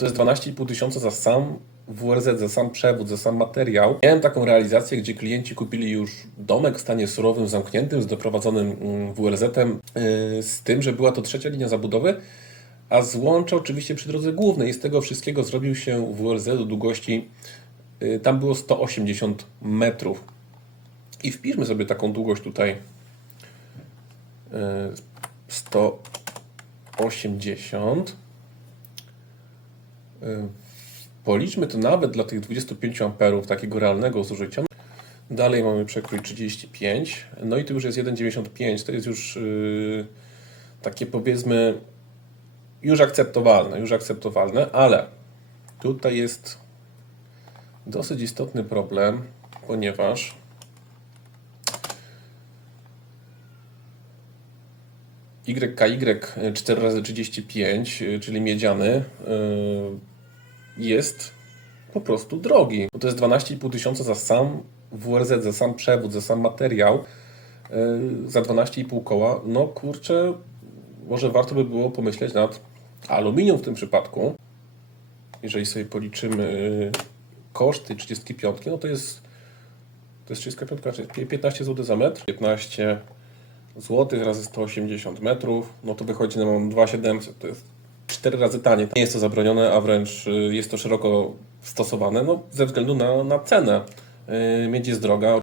to jest 12,5 tysiąca za sam WRZ, za sam przewód, za sam materiał. Miałem taką realizację, gdzie klienci kupili już domek w stanie surowym, zamkniętym, z doprowadzonym mm, WRZ-em, yy, z tym, że była to trzecia linia zabudowy, a złącza oczywiście przy drodze głównej. Z tego wszystkiego zrobił się WRZ do długości, yy, tam było 180 metrów. I wpiszmy sobie taką długość tutaj. Yy, 180. Yy, Policzmy to nawet dla tych 25 amperów takiego realnego zużycia. Dalej mamy przekrój 35. No i tu już jest 1,95. To jest już yy, takie powiedzmy już akceptowalne, już akceptowalne, ale tutaj jest dosyć istotny problem, ponieważ YKY 4x35, y, czyli miedziany, y, jest po prostu drogi. Bo to jest 12,5 tysiąca za sam WRZ, za sam przewód, za sam materiał, y, za 12,5 koła. No kurczę, może warto by było pomyśleć nad aluminium w tym przypadku. Jeżeli sobie policzymy y, koszty 35, no to jest to jest 35, czyli 15 zł za metr, 15 zł razy 180 metrów, no to wychodzi nam 2700, to jest 4 razy taniej. Nie jest to zabronione, a wręcz y, jest to szeroko stosowane, no, ze względu na, na cenę. Y, Miedź jest droga,